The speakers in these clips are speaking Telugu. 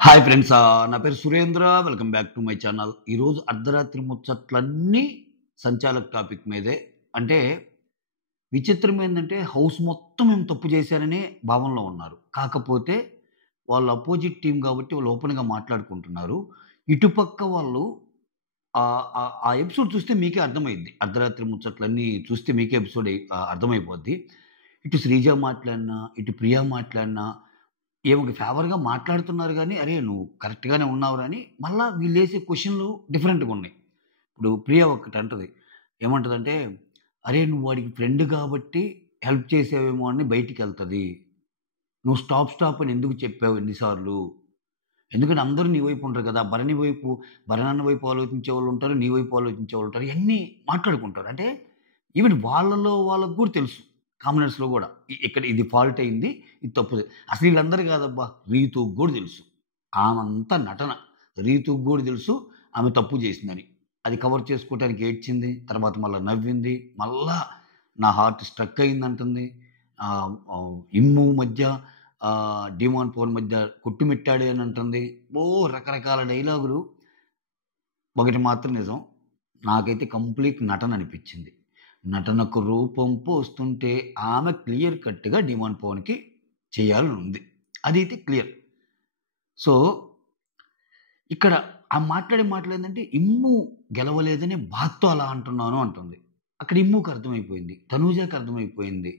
హాయ్ ఫ్రెండ్స్, నా పేరు Surendra. Welcome back to my channel. ఈరోజు అర్ధరాత్రి ముచ్చట్లన్నీ సంచాలక్ టాపిక్ మీదే. అంటే విచిత్రం ఏందంటే హౌస్ మొత్తం మేము తప్పు చేశారనే భావనలో ఉన్నారు. కాకపోతే వాళ్ళు అపోజిట్ టీమ్ కాబట్టి వాళ్ళు ఓపెన్‌గా మాట్లాడుకుంటున్నారు. ఇటుపక్క వాళ్ళు ఆ ఎపిసోడ్ చూస్తే మీకే అర్థమైద్ది. అర్ధరాత్రి ముచ్చట్లన్నీ చూస్తే మీకే ఎపిసోడ్ అర్థమైపోద్ది. ఇటు శ్రీజ మాట్లాడినా, ఇటు ప్రియా మాట్లాడినా ఈమెకి ఫేవర్‌గా మాట్లాడుతున్నారు గానీ, "అరే! నువ్వు కరెక్ట్‌గానే ఉన్నావురా" అని మళ్ళా వీళ్ళేసే క్వెషన్‌లు డిఫరెంట్‌గున్నాయి. ఇప్పుడు ప్రియ ఒకటంటది. ఏమంటదంటే, "అరే! నువ్వు వాడికి ఫ్రెండ్ కాబట్టి హెల్ప్ చేసావేమో అని బయటికెళ్తది. నువ్వు స్టాప్, స్టాప్ అని ఎందుకు చెప్పావు ఇన్ని సార్లు? ఎందుకంటే అందరూ నీ వైపు ఉండరు కదా! భరణన్న వైపు ఆలోచించేవాళ్ళుంటారు. నీ వైపు ఆలోచించేవాళ్ళుంటారు." ఇయన్నీ మాట్లాడుకుంటారు. అంటే ఈవెన్ వాళ్ళలో వాళ్ళకి గూడా తెలుసు. కామనర్స్‌లో గూడా. ఇక్కడ ఇది ఫాల్ట్ అయింది. ఇది తప్పుది. అసలు ఈళ్ళందరూ గాదబ్బా! రీతూకి గూడా తెలుసు. ఆమంతా నటన. రీతూకి గూడా తెలుసు ఆమె తప్పు జేసిందని. అది కవర్ చేసుకోవటానికి ఏడ్చింది. తర్వాత మళ్ళా నవ్వింది. మళ్ళా నా హార్ట్ స్ట్రక్ అయిందంటుంది. ఇమ్ము మధ్య డీమాన్ పవన్ మధ్య కొట్టుమిట్టాడు అని అంటుంది. రకరకాల డైలాగులు. ఒకటి మాత్రం నిజం. నాకైతే కంప్లీట్ నటన అనిపిచ్చింది. నటనకు రూపం పోస్తుంటే ఆమె క్లియర్ కట్‌గా డిమాండ్ పవన్‌కి చేయాలనుంది. అదైతే క్లియర్. సో, ఇక్కడ ఆ మాట్లాడే మాటలేందంటే, ఇమ్ము గెలవలేదని బాధతో అలా అంటున్నాను అంటుంది. అక్కడ ఇమ్ముకి అర్థమైపోయింది. తనూజకి అర్థమైపోయింది.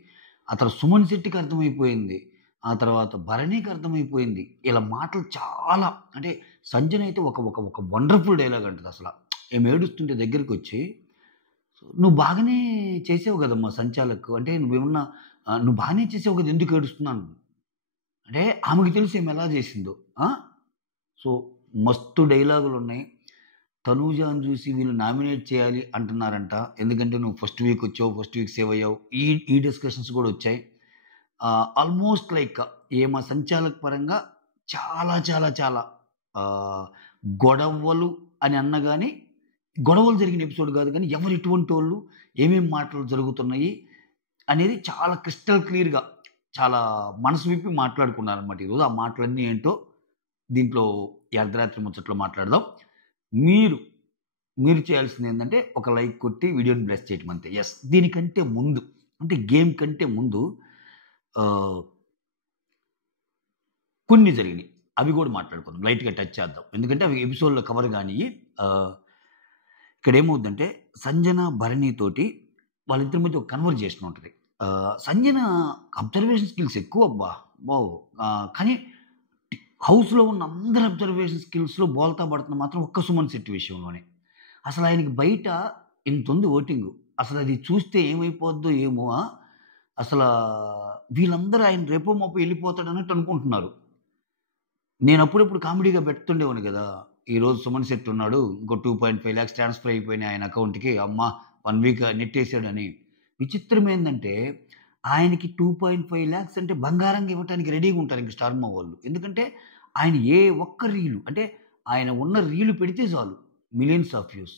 ఆ తర్వాత సుమన్ శెట్టికి అర్థమైపోయింది. ఆ తర్వాత భరణికి అర్థమైపోయింది. ఈళ్ళ మాటలు చాలా అంటే సంజన అయితే ఒక ఒక ఒక వండర్‌ఫుల్ డైలాగ్ అంటదసల. ఈమె ఏడుస్తుంటే దగ్గరికొచ్చి, "నువ్వు బాగానే చేసావు గదమ్మా సంచాలక్. అంటే నువ్వేమన్నా నువ్వు బానే చేసావు గదా! ఎందుకు ఏడుస్తున్నావు?" అంటే ఆమెకి తెలుసు ఈమె ఎలా చేసిందో. ఆ! సో, మస్తు డైలాగులున్నాయి. తనూజాని చూసి వీళ్ళు నామినేట్ చేయాలి అంటున్నారంట. ఎందుకంటే నువ్వు ఫస్ట్ వీక్ వచ్చావు, ఫస్ట్ వీక్ సేవ్ అయ్యావు. ఈ ఈ డిస్కషన్స్ కూడా వచ్చాయి. ఆల్మోస్ట్ లైక్ ఈమె సంచాలక పరంగా చాలా చాలా చాలా ఆహ్, గొడవలు అని అన్నా గాని, గొడవలు జరిగిన ఎపిసోడ్ కాదు గానీ, ఎవరు ఎటువంటోళ్ళు, ఏమేం మాటలు జరుగుతున్నాయి అనేది చాలా క్రిస్టల్ క్లియర్‌గా చాలా మనసు విప్పి మాట్లాడుకున్నారనమాట ఈరోజు. ఆ మాటలన్నీ ఏంటో దీంట్లో ఈ అర్ధరాత్రి ముచ్చట్లో మాట్లాడదాం. మీరు, మీరు చేయాల్సిందేంటంటే ఒక లైక్ కొట్టి వీడియోని బ్లెస్ చేయటం అంతే. యెస్. దీనికంటే ముందు అంటే గేమ్ కంటే ముందు ఆహ్, కొన్ని జరిగినియి. అవి గూడా మాట్లాడుకుందాం. లైట్‌గా టచ్ చేద్దాం. ఎందుకంటే అవి ఎపిసోడ్‌లో కవర్ గానియి. ఆహ్, ఇక్కడేమవుద్దంటే సంజన, భరణి తోటి వాళ్ళిద్దరి మధ్య ఒక కన్వర్జేషన్ ఉంటది. సంజన అబ్జర్వేషన్ స్కిల్స్ ఎక్కువబ్బా! అబ్బో! కానీ హౌస్‌లో ఉన్న అందరి అబ్జర్వేషన్ స్కిల్స్‌లో బోల్తా పడుతుంది మాత్రం ఒక్క సుమన్ శెట్టి విషయంలోనే. అసలాయనకి బయట ఇంతుంది ఓటింగు. అసలది చూస్తే ఏమైపోద్దో ఏమో! అసలా వీళ్ళందరూ ఆయన రేపో మాపో ఎళ్ళిపోతాడన్నట్టు అనుకుంటున్నారు. నేనప్పుడప్పుడు కామెడీగా పెడుతుండేవాడిని గదా! ఈరోజు సుమన్ శెట్టి ఉన్నాడు. ఇంకో 2.5 లాక్స్ ట్రాన్స్‌ఫర్ అయిపోయినాయి ఆయన అకౌంట్‌కి. అమ్మ! 1 వీక్ నెట్టేసాడని. విచిత్రం ఏందంటే ఆయనకి 2.5 లాక్స్ అంటే బంగారంగా ఇవ్వటానికి రెడీగా ఉంటారు ఇంక స్టార్ మా వోళ్ళు. ఎందుకంటే ఆయన ఏ ఒక్క రీలు అంటే ఆయన ఉన్న రీలు పెడితే చాలు మిలియన్స్ ఆఫ్ వ్యూస్.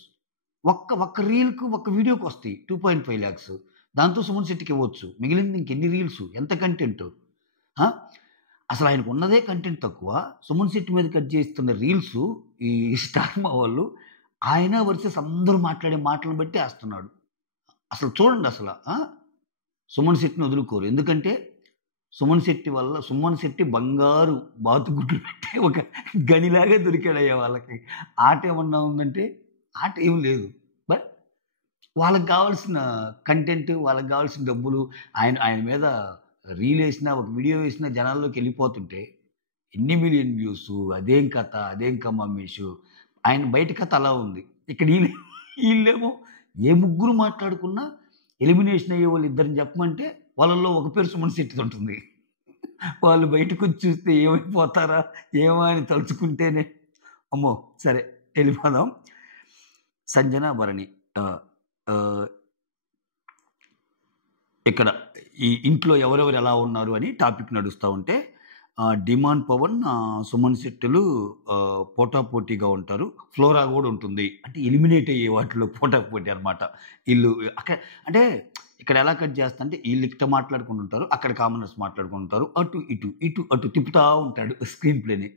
ఒక్క రీల్‌కు ఒక్క వీడియోకొస్తాయి 2.5 లాక్స్. దాంతో సుమన్ శెట్టికి ఇవ్వచ్చు. మిగిలింది ఇంకెన్ని రీల్సు ఎంత కంటెంటు. ఆ! అసలాయనకున్నదే కంటెంట్ తక్కువ. సుమన్ శెట్టి మీద కట్ చేస్తున్న రీల్సు ఈ స్టార్ మా వోళ్ళు ఆయన వర్సెస్ అందరూ మాట్లాడే మాటలను బట్టి ఏస్తున్నాడు. అసలు చూడండసల. సుమన్ శెట్టిని వదులుకోరు. ఎందుకంటే సుమన్ శెట్టి బంగారు బాతుగుడ్లు పెట్టే ఒక గనిలాగా దొరికాడయ్యా వాళ్ళకి. ఆట ఏమన్నా ఉందంటే ఆట ఏమి లేదు. బట్ వాళ్ళకి గావాల్సిన కంటెంట్, వాళ్ళకి గావాల్సిన డబ్బులు ఆయన ఆయన మీద రీలేసినా, ఒక వీడియో వేసినా జనాల్లోకెళ్ళిపోతుంటే ఎన్ని మిలియన్ వ్యూసు, అదేం కథ, అదేం కమ్మమేషు. ఆయన బయట కథ అలా ఉంది. ఇక్కడ ఈళ్ళేమో ఏ ముగ్గురు మాట్లాడుకున్నా ఎలిమినేషన్ అయ్యేవాళ్ళు ఇద్దరిని చెప్పమంటే వాళ్ళలో ఒక పేరు సుమన్ శెట్టిదుంటుంది. వాళ్ళు బయటకొచ్చి చూస్తే ఏమైపోతారా? ఏమో అని తలుచుకుంటేనే అమ్మో! సరే ఎళ్ళిపోదాం. సంజన, భరణి. ఆహ్, ఆహ్, ఇక్కడ ఈ ఇంట్లో ఎవరెవరు ఎలా ఉన్నారు అని టాపిక్ నడుస్తా ఉంటే డిమాండ్ పవన్, సుమన్ శెట్టులు పోటాపోటీగా ఉంటారు. ఫ్లోరా గూడా ఉంటుంది. అంటే ఎలిమినేట్ అయ్యే వాటిలో పోటాపోటీ అనమాట. ఈళ్ళు అంటే ఇక్కడ ఎలా కట్ చేస్తా అంటే ఈళ్ళు ఇట్ట మాట్లాడుకుంటుంటారు. అక్కడ కామనర్స్ మాట్లాడుకుంటారు. అటు, ఇటు, ఇటు, అటు తిప్పుతా ఉంటాడు స్క్రీన్ ప్లేని.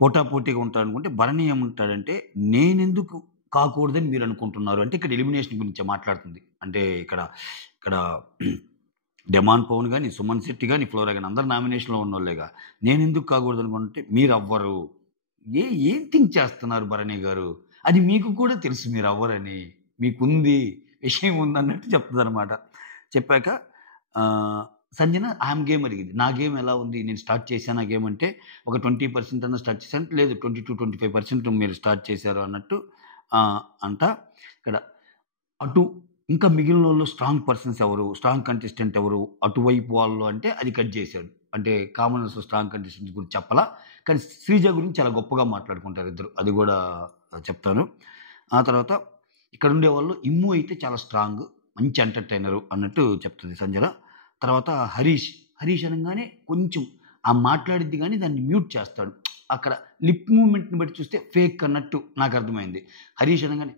పోటాపోటీగా ఉంటారనుకుంటే భరణి ఏమంటాడంటే, నేనెందుకు కాకూడదని మీరనుకుంటున్నారు? అంటే ఇక్కడ ఎలిమినేషన్ గురించే మాట్లాడుతుంది. అంటే ఇక్కడ డెమాన్ పవన్ గాని, సుమన్ శెట్టి గాని, ఫ్లోరా గాని అందరూ నామినేషన్‌లో ఉన్నోళ్ళేగా. నేనెందుకు కాకూడదనుకుంటే మీరవ్వరు. ఏం థింక్ చేస్తున్నారు భరణి గారు? అది మీకు కూడా తెలుసు మీరవ్వరని. మీకుంది, విషయం ఉందన్నట్టు చెప్తదనమాట. చెప్పాక సంజన ఆమె గేమ్ అడిగింది. నా గేమ్ ఎలా ఉంది? నేను స్టార్ట్ చేశాను ఆ గేమ్ అంటే, ఒక 20% అన్నా స్టార్ట్ చేశాను. లేదు 20-25% మీరు స్టార్ట్ చేశారు అన్నట్టు అంటా ఇక్కడ అటు ఇంకా మిగిలినోళ్ళు స్ట్రాంగ్ పర్సన్స్ ఎవరు? స్ట్రాంగ్ కంటెస్టెంట్ ఎవరు? అటువైపు వాళ్ళు అంటే అది కట్ చేశాడు. అంటే కామనర్స్ స్ట్రాంగ్ కంటెస్టెంట్స్ గురించి చెప్పలా. కానీ శ్రీజ గురించి చాలా గొప్పగా మాట్లాడుకుంటారు ఇద్దరు. అది గూడా చెప్తాను. ఆ తర్వాత ఇక్కడ ఉండేవాళ్ళు ఇమ్ము అయితే చాలా స్ట్రాంగ్. మంచి ఎంటర్‌టైనరు అన్నట్టు చెప్తది సంజన. తర్వాత హరీష్. హరీష్ అనంగానే కొంచెం మాట్లాడిద్ది గానీ దాన్ని మ్యూట్ చేస్తాడు. అక్కడ లిప్ మూవ్‌మెంట్‌ని బట్టి చూస్తే ఫేక్ అన్నట్టు నాకర్థమైంది. హరీష్ అనంగానే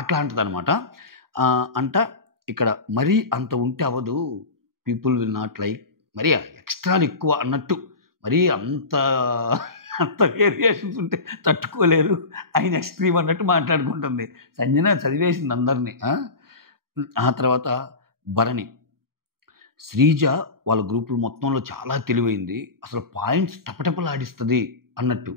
అట్లా అంటదనమాట. అంట ఇక్కడ మరీ అంత ఉంటే అవ్వదు. పీపుల్ విల్ నాట్ లైక్ మరీ ఎక్స్‌ట్రాలు ఎక్కువ అన్నట్టు. మరీ అంత వేరియేషన్స్ ఉంటే తట్టుకోలేరు. ఆయన ఎక్స్‌ట్రీమ్ అన్నట్టు మాట్లాడుకుంటుంది. సంజన చదివేసింది అందరిని. ఆ తర్వాత భరణి. శ్రీజ వాళ్ళ గ్రూపులు మొత్తంలో చాలా తెలివైంది. అసలు పాయింట్స్ టపటపలాడిస్తది అన్నట్టు.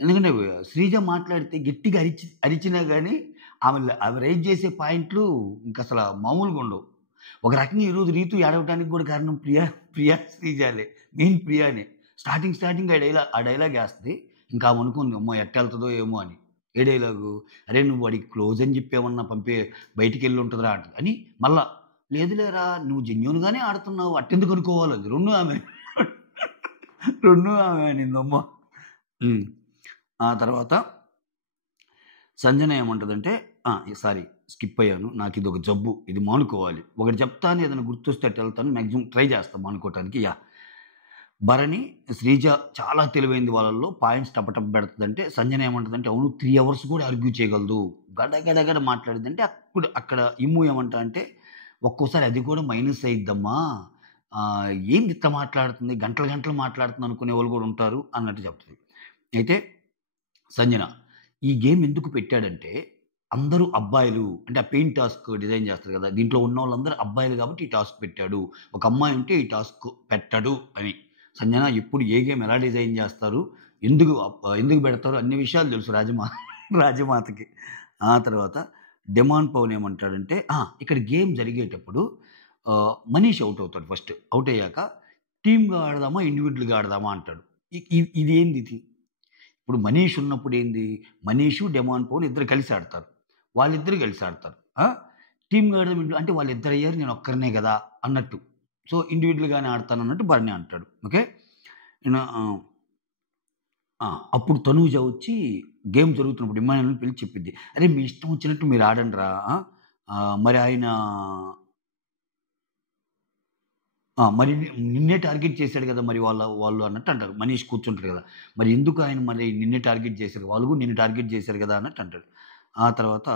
ఎందుకంటే శ్రీజ మాట్లాడితే గట్టిగా అరిచినా గానీ ఆమె రైజ్ చేసే పాయింట్లు ఇంకసల మామూలుగా ఉండవు. ఒక రకంగా ఈరోజు రీతు ఏడవటానికి కూడా కారణం ప్రియా శ్రీజాలే. మెయిన్ ప్రియానే. స్టార్టింగ్ ఆ డైలాగ్ ఏస్తది. ఇంకా ఆమె అనుకుంది అమ్మో! ఎట్టెళ్తదో ఏమో అని. ఏ డైలాగు? అరే! నువ్వు వాడికి క్లోజ్ అని చెప్పి ఏమన్నా బయటికెళ్ళి ఉంటదిరా అంటది. అని మళ్ళా లేదు లేరా నువ్వు జెన్యూన్‌గానే ఆడుతున్నావు. అట్టెందుకు అనుకోవాలది. 2 ఆమె. 2 ఆమె అనిందమ్మ. ఆ తర్వాత సంజన ఏమంటదంటే సారీ స్కిప్ అయ్యాను. నాకిదొక జబ్బు. ఇది మానుకోవాలి. ఒకటి చెప్తాను ఏదైనా గుర్తొస్తే అటెళ్తాను. మాక్సిమం ట్రై చేస్తా మానుకోవటానికి. భరణి, శ్రీజ చాలా తెలివైంది వాళ్ళల్లో. పాయింట్స్ టపటప పెడతదంటే సంజన ఏమంటదంటే అవును 3 అవర్స్ కూడా ఆర్గ్యూ చేయగలదు. గడగడగడ మాట్లాడిద్దంటే అక్కడ ఇమ్ము ఏమంటా అంటే ఒక్కోసారి అది కూడా మైనస్ అయ్యిద్దమ్మా. ఏంది ఇట్లా మాట్లాడుతుంది? గంటలు మాట్లాడుతుంది అనుకునేవాళ్ళు కూడా ఉంటారు అన్నట్టు చెప్తది. అయితే సంజన ఈ గేమ్ ఎందుకు పెట్టాడంటే అందరూ అబ్బాయిలు అంటే ఆ పెయింట్ టాస్క్ డిజైన్ చేస్తారు కదా! దీంట్లో ఉన్నోళ్ళందరూ అబ్బాయిలు కాబట్టి ఈ టాస్క్ పెట్టాడు. ఒక అమ్మాయి ఉంటే ఈ టాస్క్ పెట్టడు అని. సంజన ఎప్పుడు ఏ గేమ్ ఎలా డిజైన్ చేస్తారు? ఎందుకు పెడతారు? అన్ని విషయాలు తెలుసు రాజమాతకి. ఆ తర్వాత డెమాన్ పవన్ ఏమంటాడంటే ఇక్కడ గేమ్ జరిగేటప్పుడు మనీష్ అవుట్ అవుతాడు ఫస్ట్. అవుట్ అయ్యాక టీమ్‌గా ఆడదామా? ఇండివిడ్యువల్‌గా ఆడదామా? అంటాడు. ఇదేందిది? ఇప్పుడు మనీష్ ఉన్నప్పుడు ఏంది? మనీషు, డెమాన్ పవన్ ఇద్దరు కలిసి ఆడతారు. వాళ్ళిద్దరూ కలిసి ఆడతారు. టీమ్‌గా ఆడదాం అంటే వాళ్ళిద్దరయ్యారు నేను ఒక్కరినే గదా! అన్నట్టు. సో, ఇండివిడ్యువల్‌గానే ఆడతానన్నట్టు భరణి అంటాడు. ఓకే. అప్పుడు తనూజ వచ్చి గేమ్ జరుగుతున్నప్పుడు ఇమ్మాన్యుల్‌ని పిలిచి చెప్పిద్ది. "అరే! మీ ఇష్టం వచ్చినట్టు మీరు ఆడండిరా. మరి ఆయన మరి నిన్నే టార్గెట్ చేసాడు గదా! మరి వాళ్ళు అన్నట్టు అంటారు. మనీష్ కూర్చుంటాడు గదా! మరి ఎందుకు ఆయన మరి నిన్నే టార్గెట్ చేసారు? వాళ్ళు కూడా నిన్ను టార్గెట్ చేసారు గదా! అన్నట్టు అంటాడు. ఆ తర్వాత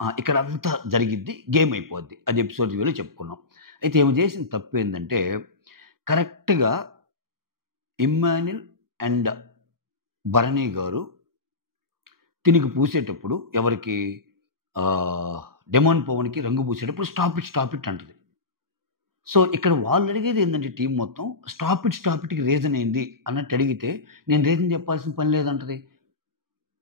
ఆహ్, ఇక్కడంతా జరిగిద్ది. గేమ్ అయిపోద్ది. అది ఎపిసోడ్ రివ్యూలో చెప్పుకున్నాం. అయితే ఈమె చేసిన తప్పేందంటే కరెక్ట్‌గా ఇమ్మాన్యుల్ అండ్ భరణి గారు తినికి పూసేటప్పుడు ఎవరికి డెమాన్ పవన్‌కి రంగు పూసేటప్పుడు స్టాప్ ఇట్ అంటది. సో, ఇక్కడ వాళ్ళడిగేది ఏందంటే టీమ్ మొత్తం స్టాప్ ఇట్‌కి రీజన్ ఏంది అన్నట్టు అడిగితే, నేను రీజన్ చెప్పాల్సిన పని లేదంటది.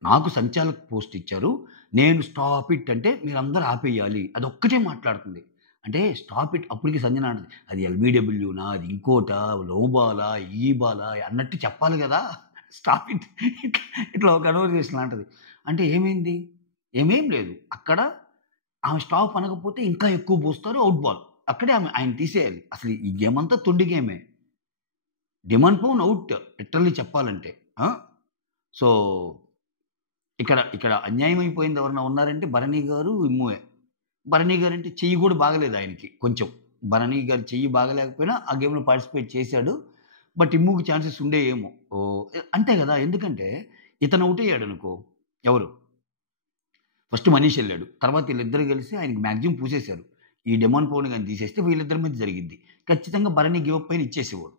నాకు సంచాలక్ పోస్ట్ ఇచ్చారు. నేను స్టాప్ ఇట్ అంటే మీరందరూ ఆపేయాలి. అదొక్కటే మాట్లాడుతుంది. అంటే స్టాప్ ఇట్ అప్పటికి సంజన అంటది. అది ఎల్‌బీడబ్ల్యూనా? అది ఇంకోటా? లో బాలా? ఈ బాలా? అన్నట్టు చెప్పాలి గదా! స్టాప్ ఇట్ ఇట్లా ఒక కన్వర్జేషన్ లాంటిది. అంటే ఏమైంది? ఏమేం లేదు. అక్కడ ఆమె స్టాప్ అనకపోతే ఇంకా ఎక్కువ పోస్తారు ఔట్ బాల్. అక్కడే ఆయన తీసేయాలి. అసలు ఈ గేమ్ అంతా తొండి గేమే. డిమాండ్ పవన్ ఔట్ లిటరల్లీ చెప్పాలంటే. ఆ! సో, ఇక్కడ అన్యాయం అయిపోయింది ఎవరైనా ఉన్నారంటే భరణి గారు, ఇమ్ముయే. భరణి గారంటే చెయ్యి గూడా బాగలేదు ఆయనకి కొంచెం. భరణి గారి చెయ్యి బాగాలేకపోయినా ఆ గేమ్‌లో పార్టిసిపేట్ చేశాడు. బట్ ఇమ్ముకి ఛాన్సెస్ ఉండేయేమో. అంతే గదా! ఎందుకంటే ఇతను ఔట్ అయ్యాడనుకో ఎవరు? ఫస్ట్ మనీష్ ఎళ్ళాడు. తర్వాత ఈళ్ళిద్దరూ కలిసి ఆయనకి మాక్సిమం పూసేశారు. ఈ డెమాన్ పవన్ గాని తీసేస్తే వీళ్ళిద్దరి మీద జరిగిద్ది. ఖచ్చితంగా భరణి గివ్ అప్ అయిన ఇచ్చేసేవాడు.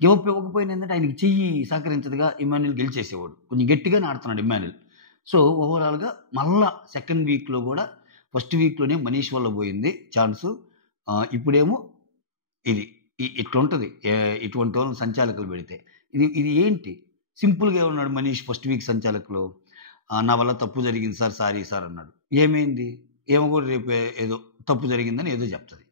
గివప్ ఇవ్వకపోయినా ఏంటంటే ఆయనకి చెయ్యి సహకరించదుగా, ఇమ్మాన్యుల్ గెలిచేసేవాడు. కొంచెం గట్టిగానే ఆడుతున్నాడు ఇమ్మాన్యుల్. సో, ఓవరాల్‌గా మళ్ళా సెకండ్ వీక్‌లో గూడా ఫస్ట్ వీక్‌లోనే మనీష్ వల్ల పోయింది ఛాన్సు. ఇప్పుడేమో ఇది. ఇట్లుంటది. ఇటువంటోళ్ళని సంచాలకులు పెడితే. ఇది ఇది ఏంటి? సింపుల్‌గా ఏమన్నాడు మనీష్ ఫస్ట్ వీక్ సంచాలకులు? "నా వల్ల తప్పు జరిగింది సార్. సారీ సార్" అన్నాడు. ఏమైంది? ఈమె గూడా రేపు ఏదో తప్పు జరిగిందని ఏదో చెప్తది.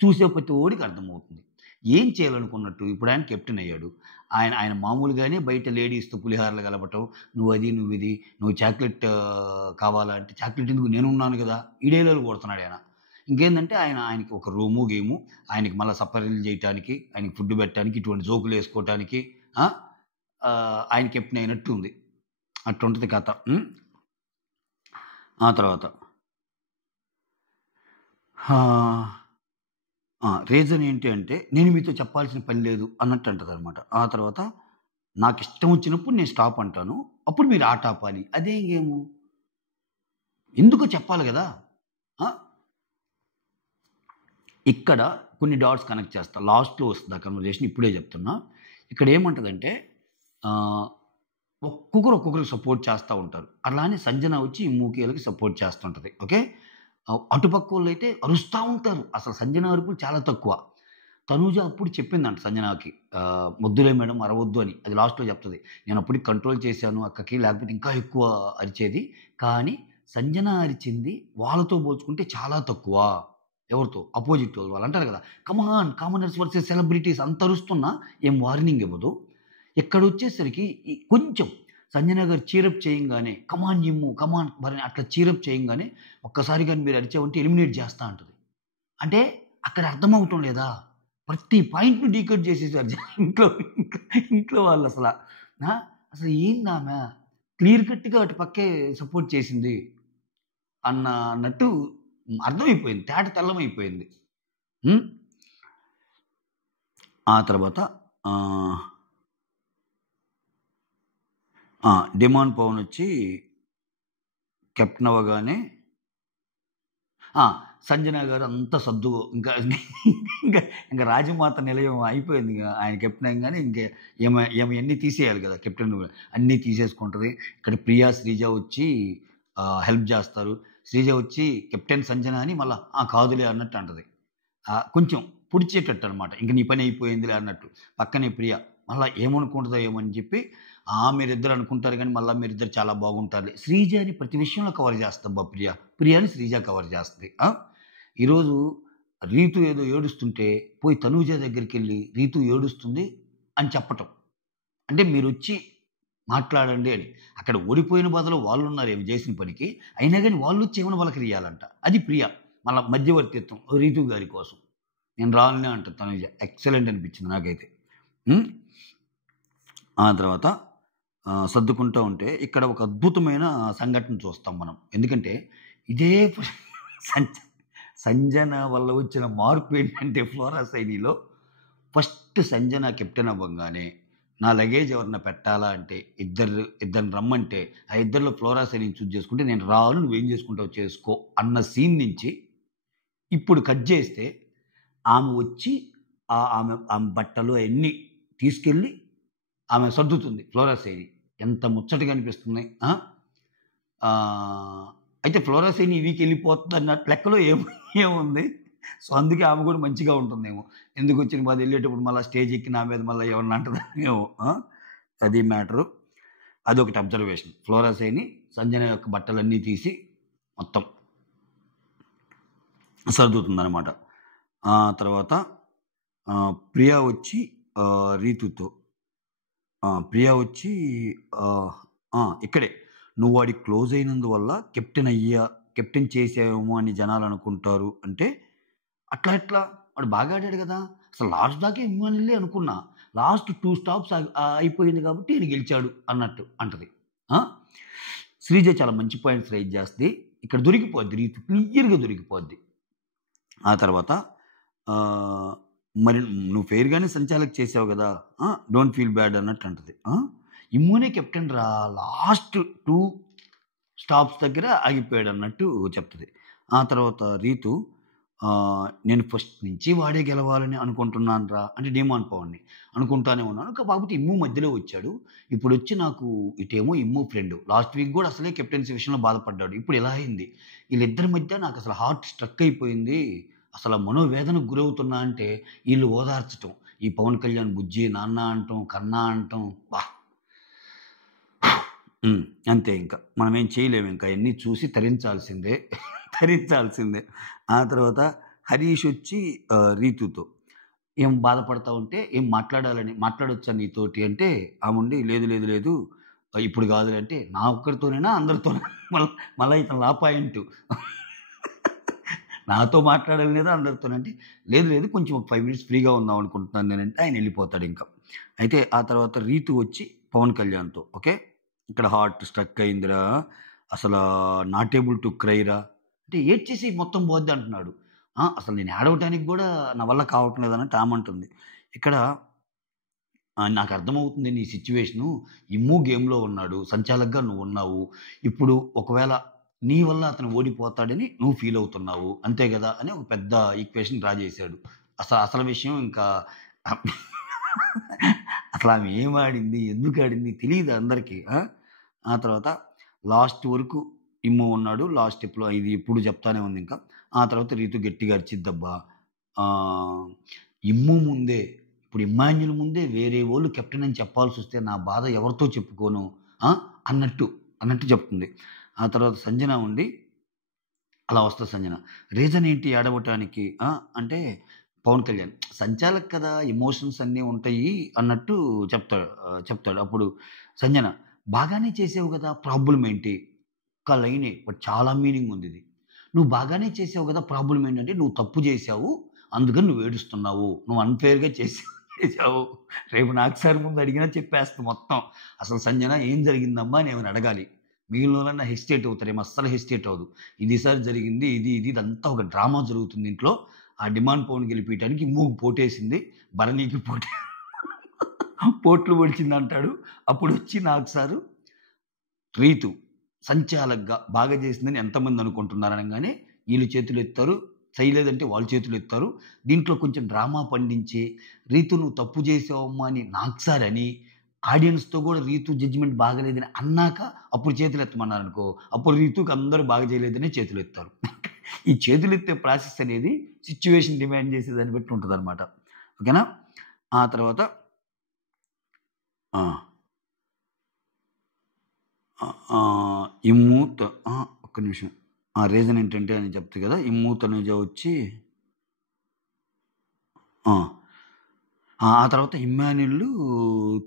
చూసే ప్రతి ఓడికి అర్థమవుతుంది. ఏం చేయాలనుకున్నట్టు ఇప్పుడు ఆయన కెప్టెన్ అయ్యాడు. ఆయన ఆయన మామూలుగానే బయట లేడీస్‌తో పులిహారలు కలపటం, నువ్వది, నువ్విది, నువ్వు చాక్లెట్ కావాలా అంటే, చాక్లెట్ ఎందుకు నేనున్నాను గదా! ఈ డైలాగులు కొడుతున్నాడాయన. ఇంకేందంటే ఆయనకి ఒక రూము, గీము, ఆయనకి మళ్ళా సపరీలు జేయటానికి, ఆయనకి ఫుడ్ పెట్టడానికి, ఇటువంటి జోకులేసుకోవటానికి ఆ! ఆయన కెప్టెన్ అయినట్టు ఉంది. అట్లుంటది కథ. ఆ తర్వాత ఆహ్, రీజన్ ఏంటి అంటే, నేను మీతో చెప్పాల్సిన పని లేదు అన్నట్టు అంటదనమాట. ఆ తర్వాత నాకిష్టం వచ్చినప్పుడు నేను స్టాప్ అంటాను. అప్పుడు మీరు ఆట ఆపాలి. అదేం గేము? ఎందుకో చెప్పాలి గదా! ఆ! ఇక్కడ కొన్ని డాట్స్ కనెక్ట్ చేస్తా. లాస్ట్‌లో వస్తది ఆ కన్వర్జేషన్ ఇప్పుడే చెప్తున్నా. ఇక్కడేమంటదంటే ఆహ్, ఒక్కొక్కరికి సపోర్ట్ చేస్తా ఉంటారు. అలానే సంజన వచ్చి ఈ మూకీలకి సపోర్ట్ చేస్తుంటది. ఓకే. అటుపక్కోళ్ళైతే అరుస్తా ఉంటారు. అసలు సంజన అరుపులు చాలా తక్కువ. తనూజ అప్పుడు చెప్పిందంట సంజనాకి. "వద్దులే మేడం అరవొద్దు" అని. అది లాస్ట్‌లో చెప్తది. "నేనప్పటికి కంట్రోల్ చేశాను అక్కకి. లేకపోతే ఇంకా ఎక్కువ అరిచేది. కానీ సంజన అరిచింది వాళ్ళతో పోల్చుకుంటే చాలా తక్కువ." ఎవరితో? అపోజిట్ వాళ్ళు. వాళ్ళంటారు కదా! కామనర్స్ వర్సెస్ సెలబ్రిటీస్ అంత అరుస్తున్నా ఏం వార్నింగ్ ఇవ్వదు. ఇక్కడొచ్చేసరికి కొంచెం సంజన గారు చీరప్ చేయంగానే కమాన్ జిమ్ము, కమాన్ భరణి అట్లా చీరప్ చేయంగానే ఒక్కసారి గాని మీరు అరిచావంటే ఎలిమినేట్ చేస్తా అంటది. అంటే అక్కడ అర్థమవుటం లేదా? ప్రతి పాయింట్‌ని డీకోడ్ చేసేసారు ఇంట్లో ఇంట్లో వాళ్ళసల. ఆ! అసలు ఏందామె క్లియర్ కట్‌గా అటు పక్కే సపోర్ట్ చేసింది అన్నట్టు అర్థమైపోయింది. తేట తెల్లమైపోయింది. హ్మ్. ఆ తర్వాత ఆహ్, డిమాండ్ పవన్ వచ్చి కెప్టెన్ అవ్వగానే ఆ! సంజన గారు అంతా సర్దు ఇంకా ఇంకా ఇంకా రాజమాత నిలయం అయిపోయిందిగ. ఆయన కెప్టెన్ అయ్యంగానే ఈమె అన్నీ తీసేయాలి కదా! కెప్టెన్ అన్నీ తీసేసుకుంటది. ఇక్కడ ప్రియా, శ్రీజ వచ్చి హెల్ప్ జేస్తారు. శ్రీజ వచ్చి కెప్టెన్ సంజన అని మళ్ళా కాదులే అన్నట్టు అంటది. కొంచెం పొడిచేటట్టనమాట. ఇంక నీ పని అయిపోయిందిలే అన్నట్టు. పక్కనే ప్రియ. మళ్ళా ఏమనుకుంటదో ఏమో అని చెప్పి, మీరిద్దరు అనుకుంటారు గానీ, మళ్ళా మీరిద్దరు చాలా బాగుంటారులే. శ్రీజని ప్రతి విషయంలో కవర్ చేస్తబ్బా ప్రియ. ప్రియని శ్రీజ కవర్ చేస్తది. ఈరోజు రీతు ఏదో ఏడుస్తుంటే, పోయి తనూజ దగ్గరికెళ్ళి రీతు ఏడుస్తుంది అని చెప్పటం. అంటే మీరొచ్చి మాట్లాడండి అని. అక్కడ ఓడిపోయిన బాధలో వాళ్ళున్నారు ఈమె చేసిన పనికి. అయినా గాని వాళ్ళొచ్చి ఈమెను పలకరియాలంట. అది ప్రియ. మళ్ళా మధ్యవర్తిత్వం రీతు గారి కోసం. నేను రానులే అంటది తనుజ. ఎక్సలెంట్ అనిపించింది నాకైతే. హ్మ్. ఆ తర్వాత సర్దుకుంటా ఉంటే ఇక్కడ ఒక అద్భుతమైన సంఘటన చూస్తాం మనం. ఎందుకంటే ఇదే సంజ సంజన వల్ల వచ్చిన మార్పు ఏంటంటే ఫ్లోరా శైలిలో ఫస్ట్ సంజన కెప్టెన్ అవ్వంగానే నా లగేజ్ ఎవరన్నా పెట్టాలా అంటే ఇద్దరిని రమ్మంటే ఆ ఇద్దరిలో ఫ్లోరా శైలిని చూజ్ చేసుకుంటే నేను రాను నువ్వేం చేసుకుంటావో చేసుకో అన్న సీన్ నుంచి ఇప్పుడు కట్ చేస్తే ఆమె వచ్చి ఆమె బట్టలు అయన్నీ తీసుకెళ్ళి ఆమె సర్దుతుంది ఫ్లోరా శైలి. ఎంత ముచ్చటగా అనిపిస్తుంది. అయితే ఫ్లోరా శైలి ఈ వీక్ ఎళ్ళిపోతుందన్న లెక్కలో ఏముంది. సో, అందుకే ఆమె కూడా మంచిగా ఉంటుందేమో. ఎందుకొచ్చిన బాధ ఎళ్ళేటప్పుడు మళ్ళా స్టేజ్ ఎక్కి నా మీద మళ్ళా ఏమన్నా అంటదేమో. అది మ్యాటరు. అదొకటి అబ్జర్వేషన్. ఫ్లోరా శైలి సంజన యొక్క బట్టలన్నీ తీసి మొత్తం సర్దుతుందనమాట. తర్వాత ప్రియా వచ్చి రీతుతో ప్రియా వచ్చి ఇక్కడే నువ్వు వాడికి క్లోజ్ అయినందువల్ల కెప్టెన్ చేసావేమో అని జనాలు అనుకుంటారు అంటే అట్లా ఎట్లా? వాడు బాగా ఆడాడు గదా! అసలు లాస్ట్ దాకా ఇమ్మానుయేలే అనుకున్నా. లాస్ట్ 2 స్టాప్స్ అయిపోయింది కాబట్టి ఈయన గెలిచాడు అన్నట్టు అంటది. ఆ! శ్రీజ చాలా మంచి పాయింట్స్ రైజ్ చేస్తది. ఇక్కడ దొరికిపోద్ది రీతు క్లియర్‌గా దొరికిపోద్ది. ఆ తర్వాత ఆహ్, మరి నువ్వు ఫెయిర్‌గానే సంచాలక్ చేసావు గదా! డోంట్ ఫీల్ బ్యాడ్ అన్నట్టు అంటది. ఇమ్మునే కెప్టెన్ రా లాస్ట్ 2 స్టాప్స్ దగ్గర ఆగిపోయాడన్నట్టు చెప్తది. ఆ తర్వాత రీతు నేను ఫస్ట్ నుంచి వాడే గెలవాలని అనుకుంటున్నాను రా అంటే డిమాండ్ పవన్ని అనుకుంటానే ఉన్నాను. కాకపోతే ఇమ్ము మధ్యలో వచ్చాడు. ఇప్పుడొచ్చి నాకు ఇటేమో ఇమ్ము ఫ్రెండు. లాస్ట్ వీక్ గూడా అసలే కెప్టెన్సీ విషయంలో బాధపడ్డాడు. ఇప్పుడు ఇలా అయింది. ఈళ్ళిద్దరి మధ్య నాకసలు హార్ట్ స్ట్రక్ అయిపోయింది. అసల మనోవేదనకు గురవుతున్నా అంటే ఈళ్ళు ఓదార్చటం. ఈ పవన్ కళ్యాణ్ బుజ్జి, నాన్న అంటం, కన్నా అంటం అబ్బా! అంతే ఇంక. మనమేం చేయలేము ఇంక. అయన్నీ చూసి తరించాల్సిందే. తరించాల్సిందే. ఆ తర్వాత హరీష్ వచ్చి రీతుతో ఏం బాధపడతా ఉంటే, "ఏం మాట్లాడొచ్చా నీతోటి" అంటే ఆముండి, "లేదు, లేదు, లేదు. ఇప్పుడు గాదులే" అంటే, "నా ఒక్కడితోనేనా అందరితోనా?" మళ్ళా ఇతను ఆ పాయింటు. నాతో మాట్లాడాలి లేదా అందరితోనా అంటే, "లేదు, లేదు. కొంచెం ఒక 5 మినిట్స్ ఫ్రీగా ఉందాం అనుకుంటున్నాను నేనంటే" ఆయన ఎళ్ళిపోతాడింక. అయితే ఆ తర్వాత రీతు వచ్చి పవన్ కళ్యాణ్‌తో ఓకే. ఇక్కడ హార్ట్ స్ట్రక్ అయిందిరా. అసలా నాట్ ఏబుల్ టు క్రై రా. అంటే ఏడ్చేసి మొత్తం పోద్ది అంటున్నాడు. అసలు నేను ఏడవటానికి గూడా నా వల్ల కావటం లేదన్నట్టు ఆమంటుంది. ఇక్కడ నాకర్థమవుతుంది నీ సిట్యుయేషను. ఇమ్ము గేమ్‌లో ఉన్నాడు. సంచాలక్‌గా నువ్వున్నావు. ఇప్పుడు ఒకవేళ నీ వల్ల అతను ఓడిపోతాడని నువ్వు ఫీల్ అవుతున్నావు. అంతే గదా! అని ఒక పెద్ద ఈక్వేషన్ డ్రా జేశాడు. అసలు విషయం ఇంకా అసలామె ఏం ఆడింది? ఎందుకు ఆడింది? తెలీదు అందరికి. ఆ తర్వాత లాస్ట్ వరకు ఇమ్ము ఉన్నాడు. లాస్ట్ స్టెప్‌లో ఇది ఎప్పుడు చెప్తానే ఉంది ఇంకా. ఆ తర్వాత రీతు గట్టిగా అరిచిద్దబ్బా! ఆహ్, ఇమ్ము ముందే ఇప్పుడు ఇమ్మాన్యుల్ ముందే వేరే వోళ్ళు కెప్టెన్ అని చెప్పాల్సొస్తే నా బాధ ఎవరితో చెప్పుకోను ఆ! అన్నట్టు, అన్నట్టు చెప్తుంది. ఆ తర్వాత సంజన ఉండి అలా వస్తది సంజన. రీజన్ ఏంటి ఏడవటానికి? అంటే పవన్ కళ్యాణ్ సంచాలక్ కదా! ఎమోషన్స్ అన్నీ ఉంటాయి అన్నట్టు చెప్తాడు. అప్పుడు సంజన బాగానే చేసావు గదా! ప్రాబ్లమ్ ఏంటి? ఒక్క లైనే బట్ చాలా మీనింగ్ ఉందిది. నువ్వు బాగానే చేసావు గదా! ప్రాబ్లమ్ ఏంటంటే నువ్వు తప్పు జేశావు. అందుకని నువ్వు ఏడుస్తున్నావు. నువ్వు అన్‌ఫెయిర్‌గా చేశావు. రేపు నాకు సార్ ముందు అడిగినా చెప్పేస్తా మొత్తం. అసలు సంజన ఏం జరిగిందమ్మా అని ఏమైనా అడగాలి. మిగిలినోళ్ళన్నా హెసిటేట్ అవుతారు. ఏమి అస్సలు హెసిటేట్ అవ్వదు. ఇది సార్ జరిగింది. ఇది ఇదంతా ఒక డ్రామా జరుగుతుంది ఇంట్లో. ఆ డిమాండ్ పవన్ గెలిపియటానికి మూగు పోటేసింది. భరణికి పోట్లు పొడిచిందంటాడు. అప్పుడొచ్చి నాకు సారు రీతు సంచాలక్‌గా బాగా చేసిందని ఎంతమంది అనుకుంటున్నారు అనంగానే ఈళ్ళు చేతులెత్తారు. చేయలేదంటే వాళ్ళు చేతులెత్తారు. దీంట్లో కొంచెం డ్రామా పండించి, "రీతు నువ్వు తప్పు చేశావమ్మా" అని నాకు సార్ అని, ఆడియన్స్‌తో గూడా రీతు జడ్జ్‌మెంట్ బాగాలేదని అన్నాక అప్పుడు చేతులెత్తమన్నారనుకో, అప్పుడు రీతుకి అందరూ బాగా చేయలేదనే చేతులెత్తారు. ఈ చేతులెత్తే ప్రాసెస్ అనేది సిట్యుయేషన్ డిమాండ్ చేసే దాన్ని బట్టి ఉంటదనమాట. ఓకేనా? ఆ తర్వాత ఆ! ఇమ్ము ఒక్క నిమిషం. రీజన్ ఏంటంటే అని చెప్తా కదా! ఇమ్ము, తనుజ వచ్చి ఆ! ఆ తర్వాత ఇమ్మాన్యుల్లు,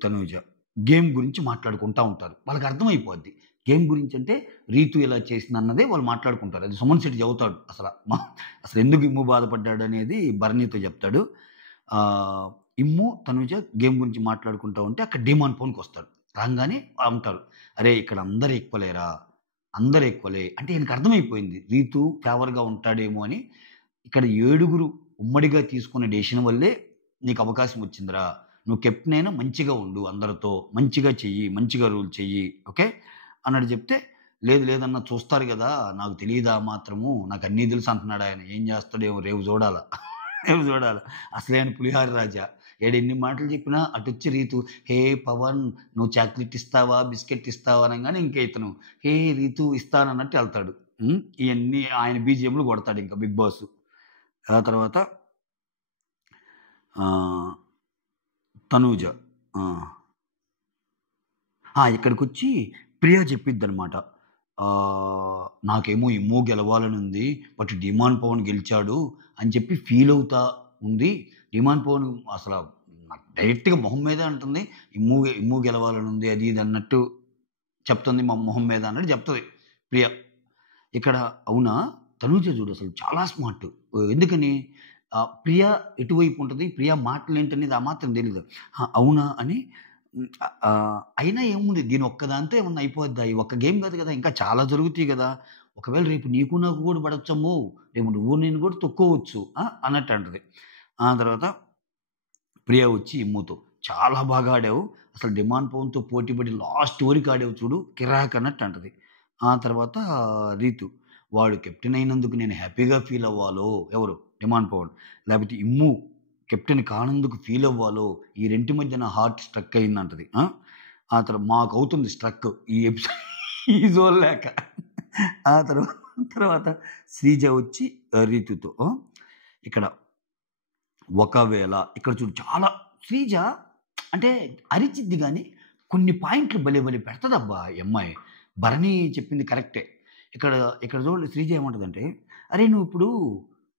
తనూజ గేమ్ గురించి మాట్లాడుకుంటా ఉంటారు. వాళ్ళకర్థమైపోద్ది. గేమ్ గురించంటే రీతు ఇలా చేసిందన్నదే వాళ్ళు మాట్లాడుకుంటారు. అది సుమన్ శెట్టి చెబుతాడు అసలెందుకు ఇమ్ము బాధపడ్డాడనేది భరణితో చెప్తాడు. ఆహ్, ఇమ్ము, తనూజ గేమ్ గురించి మాట్లాడుకుంటా ఉంటే అక్కడ డీమాన్ పవన్‌కొస్తాడు. రాంగానే అంటారు, "అరేయ్! ఇక్కడ అందరూ ఈక్వలేరా. అందరూ ఈక్వలే." అంటే ఈయనకర్థమైపోయింది. రీతు ఫేవర్‌గా ఉంటాడేమో అని. ఇక్కడ ఏడుగురు ఉమ్మడిగా తీసుకున్న డెసిషన్ వల్లే నీకు అవకాశం వచ్చిందిరా. నువ్వు కెప్టెన్ అయినా మంచిగా ఉండు అందరితో. మంచిగా చెయ్యి. మంచిగా రూల్ చెయ్యి. ఓకే. అన్నట్టు చెప్తే, లేదు లేదన్నా చూస్తారు గదా! నాకు తెలీదా మాత్రము. నాకన్నీ తెలుసు అంటున్నాడాయన. ఏం చేస్తాడేమో రేపు చూడాల. రేపు చూడాల. అసలే ఆయన పులిహోర రాజా. ఈడెన్ని మాటలు చెప్పినా అటొచ్చి రీతు, "హే పవన్ నువ్వు చాక్లెట్ ఇస్తావా? బిస్కెట్ ఇస్తావా?" అనంగానే ఇంక ఇతను, "హే రీతు ఇస్తానన్నట్టు ఎళ్తాడు." ఇయన్నీ ఆయన బీజీఎంలు కొడతాడింక బిగ్ బాస్. ఆ తర్వాత ఆహ్, తనూజ. ఆ! ఇక్కడికొచ్చి ప్రియ చెప్పిద్దనమాట. నాకేమో ఇమ్ము గెలవాలనుంది. బట్ డిమాండ్ పవన్ గెలిచాడు అని చెప్పి ఫీలవుతా ఉంది. డిమాండ్ పవన్ అసల నాకు డైరెక్ట్‌గా మొహం మీదే అంటుంది. ఇమ్ము గెలవాలనుంది అది ఇది అన్నట్టు చెప్తుంది మొహం మీద అన్నట్టు చెప్తది ప్రియ. ఇక్కడ అవునా! తనూజ చూడు అసలు చాలా స్మార్ట్. ఎందుకని? ప్రియ ఎటువైపు ఉంటది? ప్రియ మాటలేంటనేది ఆ మాత్రం తెలీదు. అవునా! అని అయినా ఏముంది దీని ఒక్కదాంతో ఏమన్నా అయిపోద్దా? ఈ ఒక్క గేమ్ కాదు కదా! ఇంకా చాలా జరుగుతాయి గదా! ఒకవేళ రేపు నీకు నాకు గూడా పడొచ్చమ్మో! రేపు నువ్వు నేను గూడా తొక్కోవచ్చు. అన్నట్టు అంటది. ఆ తర్వాత ప్రియ వచ్చి ఇమ్ముతో చాలా బాగా ఆడావు. అసలు డిమాండ్ పవన్‌తో పోటీ పడి లాస్ట్ వరకు ఆడావు చూడు కిరాక్ అన్నట్టు అంటది. ఆ తర్వాత రీతు వాడు కెప్టెన్ అయినందుకు నేను హ్యాపీగా ఫీల్ అవ్వాలో ఎవరు? డిమాండ్ పవన్. లేకపోతే ఇమ్ము కెప్టెన్ కానందుకు ఫీల్ అవ్వాలో, ఈ రెంటి మధ్య నా హార్ట్ స్ట్రక్ అయిందంటది. ఆ తర్వాత మాకవుతుంది స్ట్రక్ ఈ ఎపిసోడ్ ఈ చూడలేక. ఆ తర్వాత శ్రీజ వచ్చి రీతుతో ఇక్కడ ఒకవేళ ఇక్కడ చూడు చాలా శ్రీజ అంటే అరిచిద్ది కానీ కొన్ని పాయింట్లు భలే భలే పెడతదబ్బా ఈ అమ్మాయి. భరణి చెప్పింది కరెక్టే. ఇక్కడ ఇక్కడ చూడండి శ్రీజ ఏమంటుందంటే, అరే నువ్వు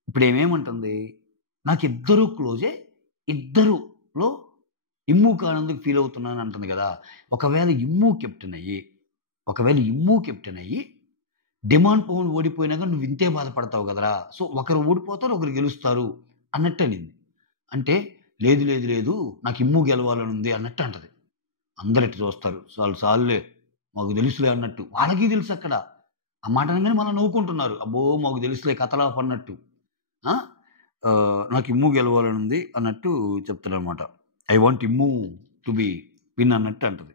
ఇప్పుడు ఏమేమంటుంది, నాకు ఇద్దరు క్లోజే, ఇద్దరులో ఇమ్ము కానందుకు ఫీల్ అవుతున్నాను అంటుంది కదా. ఒకవేళ ఇమ్ము కెప్టెన్ అయ్యి డిమాండ్ పవన్ ఓడిపోయినాక నువ్వు ఇంతే బాధపడతావు కదరా, సో ఒకరు ఓడిపోతారు ఒకరు గెలుస్తారు అన్నట్టు అనింది. అంటే లేదు లేదు లేదు నాకు ఇమ్ము గెలవాలని ఉంది అన్నట్టు అంటది. అందరు ఎట్టు చూస్తారు, సాలులే మాకు తెలుసులే అన్నట్టు. వాళ్ళకి తెలుసు అక్కడ ఆ మాట అనగానే మనం నవ్వుకుంటున్నారు, అబ్బో మాకు తెలుసులే కథలాఫ్ అన్నట్టు. నాకు ఇమ్ము గెలవాలని ఉంది అన్నట్టు చెప్తాడు అనమాట. I want Immu to be win అన్నట్టు అంటది.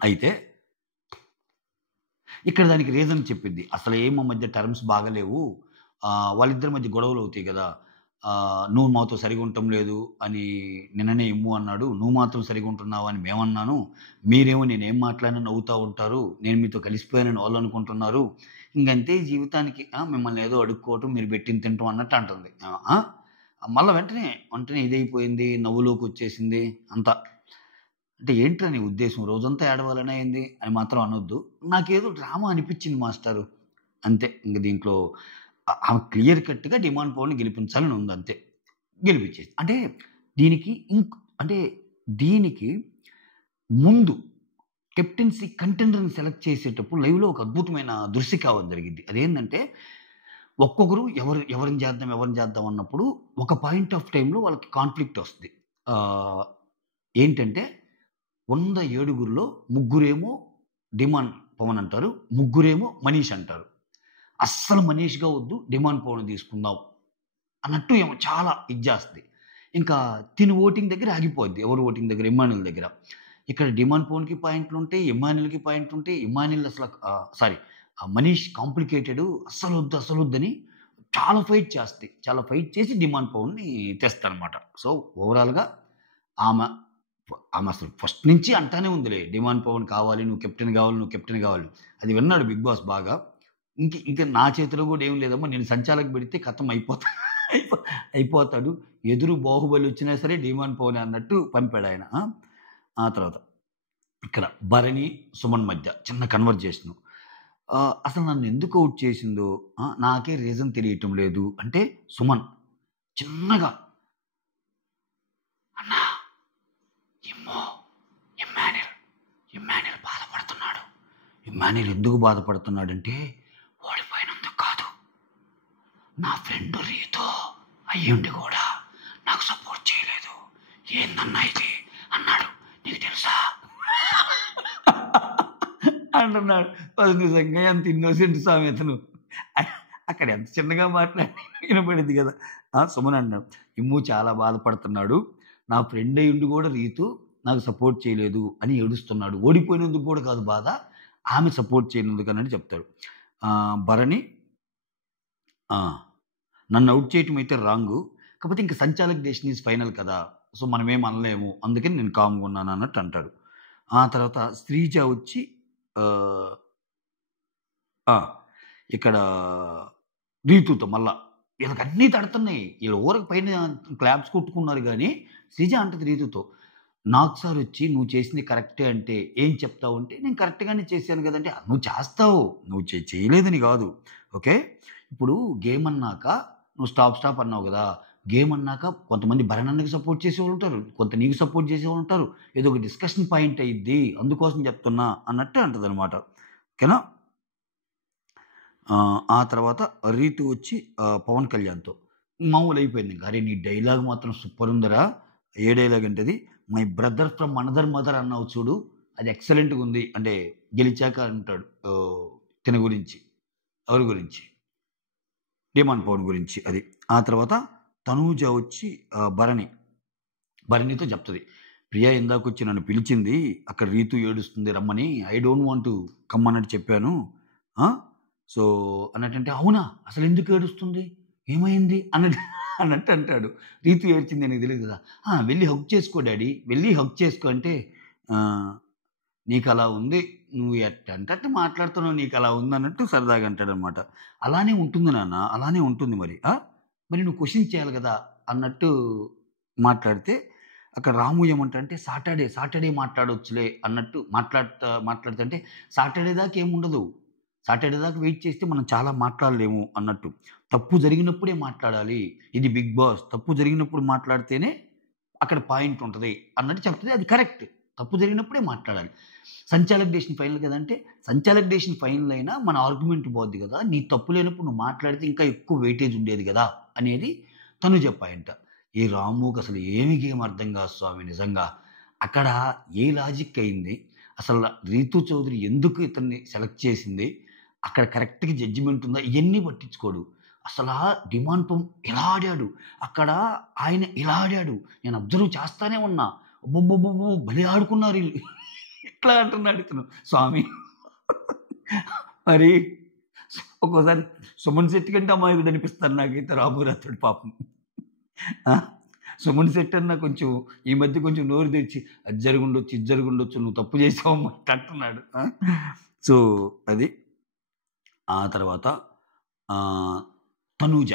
అయితే ఇక్కడ దానికి రీజన్ చెప్పింది, అసలు మా మధ్య టర్మ్స్ బాగలేవు, వాళ్ళిద్దరి మధ్య గొడవలు అవుతాయి కదా, నువ్వు మాతో సరిగా ఉండటం లేదు అని నిన్ననే ఇమ్ము అన్నాడు, నువ్వు మాత్రం సరిగా ఉంటున్నావు అని మేమన్నాను, మీరేమో నేనేం మాట్లాడినా నవ్వుతూ ఉంటారు, నేను మీతో కలిసిపోయానని వాళ్ళు అనుకుంటున్నారు, ఇంకంతే జీవితానికి మిమ్మల్ని ఏదో అడుక్కోవటం మీరు పెట్టిన తింటాం అన్నట్టు అంటుంది. మళ్ళీ వెంటనే ఇదైపోయింది, నవ్వులోకి వచ్చేసింది అంతా. అంటే ఏంట్రా నీ ఉద్దేశం, రోజంతా ఏడవాలనే అయింది అని మాత్రం అనొద్దు, నాకేదో డ్రామా అనిపించింది మాస్టారు అంతే. ఇంక దీంట్లో ఆమె క్లియర్ కట్గా డిమాండ్ పవర్ని గెలిపించాలని ఉంది అంతే, గెలిపించేది. అంటే దీనికి ముందు కెప్టెన్సీ కంటెండర్ని సెలెక్ట్ చేసేటప్పుడు లైవ్లో ఒక అద్భుతమైన దృశ్య కావడం జరిగింది. అదేంటంటే ఒక్కొక్కరు ఎవరిని చేద్దాం అన్నప్పుడు ఒక పాయింట్ ఆఫ్ టైంలో వాళ్ళకి కాన్ఫ్లిక్ట్ వస్తుంది. ఏంటంటే 107 ముగ్గురేమో డిమాండ్ పవన్ అంటారు, ముగ్గురేమో మనీష్ అంటారు. అస్సలు మనీష్గా వద్దు, డిమాండ్ పవన్ తీసుకుందాం అన్నట్టు ఏమో చాలా ఇచ్చేస్తుంది. ఇంకా తిని ఓటింగ్ దగ్గర ఆగిపోద్ది. ఎవరు ఓటింగ్ దగ్గర? ఇమ్మాన్యుల్ దగ్గర. ఇక్కడ డిమాండ్ పవన్కి పాయింట్లు ఉంటాయి, ఇమ్మాన్యుల్కి పాయింట్లు ఉంటాయి. ఇమ్మాన్యుల్ అసలు మనీష్ కాంప్లికేటెడ్, అస్సలు వద్దని చాలా ఫైట్ చేస్తాయి. చాలా ఫైట్ చేసి డిమాండ్ పవన్ని తెస్తారనమాట. సో ఓవరాల్గా ఆమె అసలు ఫస్ట్ నుంచి అంటానే ఉందిలే, డిమాండ్ పవన్ కావాలి, నువ్వు కెప్టెన్ కావాలి. అది విన్నాడు బిగ్ బాస్ బాగా. ఇంకా నా చేతిలో కూడా ఏం లేదమ్మా, నేను సంచాలకు పెడితే కథం అయిపోతాడు, ఎదురు బాహుబలి వచ్చినా సరే డిమాండ్ పవన్ అన్నట్టు పంపాడు ఆయన. ఆ తర్వాత ఇక్కడ భరణి సుమన్ మధ్య చిన్న కన్వర్జేషను. అసలు నన్ను ఎందుకు అవుట్ చేసిందో నాకే రీజన్ తెలియటం లేదు అంటే సుమన్ చిన్నగా, అన్నా ఇమ్మాన్యుల్ బాధపడుతున్నాడు. ఇమ్మాన్యుల్ ఎందుకు బాధపడుతున్నాడంటే ఓడిపోయినందుకు కాదు, నా ఫ్రెండ్ రీతో అయ్యుండి కూడా నాకు సపోర్ట్ చేయలేదు, ఏందన్నా ఇది అన్నాడు, నీకు తెలుసా అంటున్నాడు. నిజంగా ఎంత ఇన్నోసెంట్ స్వామి అతను, అక్కడ ఎంత చిన్నగా మాట్లాడి వినపడింది కదా. సుమన్ అన్నాడు, ఇమ్ము చాలా బాధపడుతున్నాడు, నా ఫ్రెండ్ అయ్యుండి కూడా రీతు నాకు సపోర్ట్ చేయలేదు అని ఏడుస్తున్నాడు, ఓడిపోయినందుకు కూడా కాదు బాధ, ఆమె సపోర్ట్ చేయనందుకు అన్నట్టు చెప్తాడు. భరణి నన్ను అవుట్ చేయటం అయితే రాంగు, కాకపోతే ఇంకా సంచాలక్ డెస్టినీ ఈజ్ ఫైనల్ కదా, సో మనమేం అనలేము, అందుకని నేను కామ్గా ఉన్నాను అన్నట్టు అంటాడు. ఆ తర్వాత శ్రీజ వచ్చి ఇక్కడ రీతుతో మళ్ళా వీళ్ళకి అన్నీ తడుతున్నాయి, వీళ్ళ ఊరికి పైన క్లాప్స్ కొట్టుకున్నారు కానీ శ్రీజ అంటది రీతుతో, నాకు సార్ వచ్చి నువ్వు చేసింది కరెక్టే అంటే ఏం చెప్తావు అంటే నేను కరెక్ట్గానే చేశాను కదంటే, నువ్వు చేస్తావు, నువ్వు చేయలేదని కాదు, ఓకే. ఇప్పుడు గేమ్ అన్నాక నువ్వు స్టాప్ అన్నావు కదా, గేమ్ అన్నాక కొంతమంది భరణన్నకి సపోర్ట్ చేసేవాళ్ళు ఉంటారు, కొంత నీకు సపోర్ట్ చేసేవాళ్ళు ఉంటారు, ఏదో ఒక డిస్కషన్ పాయింట్ అయ్యిద్ది అందుకోసం చెప్తున్నా అన్నట్టు అంటది అనమాట, ఓకేనా. ఆ తర్వాత రీతు వచ్చి పవన్ కళ్యాణ్తో మామూలు అయిపోయింది. ఇంకా అరే నీ డైలాగ్ మాత్రం సూపర్ ఉందరా, ఏ డైలాగ్ అంటే అది my brother from another mother అన్నావు చూడు, అది ఎక్సలెంట్గా ఉంది అంటే గెలిచాక అంటాడు తిన గురించి, ఎవరి గురించి, డిమాండ్ పవన్ గురించి అది. ఆ తర్వాత తనూజ వచ్చి భరణితో చెప్తుంది, ప్రియా ఇందాక వచ్చి నన్ను పిలిచింది, అక్కడ రీతు ఏడుస్తుంది రమ్మని, I don't want to come అన్నట్టు చెప్పాను, సో అన్నట్టంటే అవునా అసలు ఎందుకు ఏడుస్తుంది, ఏమైంది అన్నట్టు అన్నట్టు అంటాడు. రీతు ఏడ్చింది నీకు తెలీదు కదా! వెళ్ళి హగ్ చేసుకో డాడీ, వెళ్ళి హగ్ చేసుకో అంటే, ఆహ్, నీకలా ఉంది. నువ్వు ఎట్టంటే అట్ట మాట్లాడుతున్నావు. నీకలా ఉందన్నట్టు సరదాగా అంటాడనమాట. అలానే ఉంటుంది నాన్న. అలానే ఉంటుంది మరి. మరి నువ్వు క్వెషన్ చేయాలి గదా! అన్నట్టు మాట్లాడితే, అక్కడ రాము ఏమంటాడంటే సాటర్‌డే మాట్లాడొచ్చులే అన్నట్టు మాట్లాడుతుంటే, సాటర్‌డే దాకా ఏముండదు. సాటర్‌డే దాకా వెయిట్ చేస్తే మనం చాలా మాట్లాడలేము అన్నట్టు. తప్పు జరిగినప్పుడే మాట్లాడాలి. ఇది 'బిగ్ బాస్' తప్పు జరిగినప్పుడు మాట్లాడితేనే అక్కడ పాయింట్ ఉంటది అన్నట్టు చెప్తది. అది కరెక్ట్. తప్పు జరిగినప్పుడే మాట్లాడాలి. సంచాలక్ డేషన్ ఫైనల్ కదంటే, సంచాలక్ డేషన్ ఫైనల్ అయినా మన ఆర్గ్యుమెంట్ పోద్ది గదా! నీ తప్పు లేనప్పుడు నువ్వు మాట్లాడితే ఇంకా ఎక్కువ వెయిటేజ్ ఉండేది గదా! అనేది తను చెప్పాయంట. ఈ రాముకసలు ఏమి గేమ్ అర్థం గాదు స్వామి నిజంగా. అక్కడ ఏ లాజిక్ అయింది? అసల రీతూ చౌదరి ఎందుకు ఇతన్ని సెలెక్ట్ చేసింది? అక్కడ కరెక్ట్‌గా జడ్జిమెంట్ ఉందా? ఇయన్నీ పట్టించుకోడు. అసలా డిమాండ్ పం ఇలా ఆడాడు. అక్కడ ఆయన ఇలా ఆడాడు. నేను అబ్జర్వ్ చేస్తానే ఉన్నా. అబ్బబ్బబ్బబ్బో! భలే ఆడుకున్నారీళ్ళు. ఇట్లా అంటున్నాడు ఇతను. స్వామి మరి ఒక్కోసారి సుమన్ శెట్టి కంటే అమాయకుడనిపిస్తాడు నాకైతే రాము రాథోడ్ పాపం. ఆ! సుమన్ శెట్టి అన్న కొంచెం ఈ మధ్య కొంచెం నోరు తెరిచి అది జరిగుండొచ్చు, ఇది జరిగుండొచ్చు, నువ్వు తప్పు చేసావమ్మా ఇట్ట అంటున్నాడు. సో, అది. ఆ తర్వాత ఆహ్, తనూజ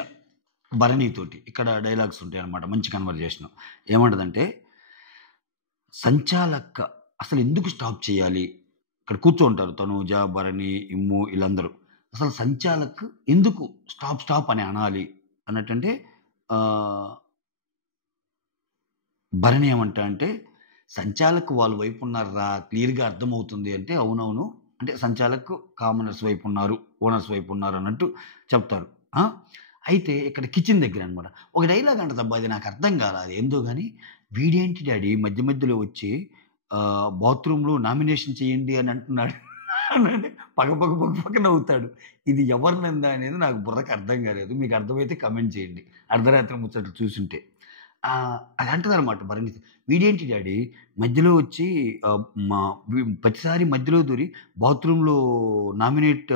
భరణితోటి ఇక్కడ డైలాగ్స్ ఉంటాయన్నమాట. మంచి కన్వర్జేషను. ఏమంటదంటే, సంచాలక అసలెందుకు స్టాప్ చేయాలి? ఇక్కడ కూర్చోంటారు తనూజ, భరణి, ఇమ్ము ఈళ్ళందరూ. అసలు సంచాలక్ ఎందుకు స్టాప్ అని అనాలి అన్నట్టంటే, ఆహ్, భరణి ఏమంటాడంటే, సంచాలక్ వాళ్ళ వైపు ఉన్నార్రా క్లియర్‌గా అర్థమవుతుంది అంటే, అవునవును. అంటే సంచాలక్ కామనర్స్ వైపు ఉన్నారు, ఓనర్స్ వైపు ఉన్నారు అన్నట్టు చెప్తారు. ఆ! అయితే ఇక్కడ కిచెన్ దగ్గరనమాట. ఒక డైలాగ్ అంటదబ్బా! అది నాకు అర్థం కాలా. అది ఏందో గాని, వీడేంటి డాడీ మధ్య మధ్యలో వచ్చి బాత్రూమ్‌లో నామినేషన్ చేయండి అని అంటున్నాడు. అనంటే పక నవ్వుతాడు. ఇది ఎవరి నింద అనేది నాకు బుర్రకు అర్థం కాలేదు. మీకు అర్థమైతే కామెంట్ చేయండి. అర్ధరాత్రి ముచ్చట్లు చూసుంటే. అది అంటదనమాట భరణిత. వీడేంటి డాడీ మధ్యలో వచ్చి ఆహ్, మా ప్రతిసారి మధ్యలో దూరి బాత్రూమ్‌లో నామినేట్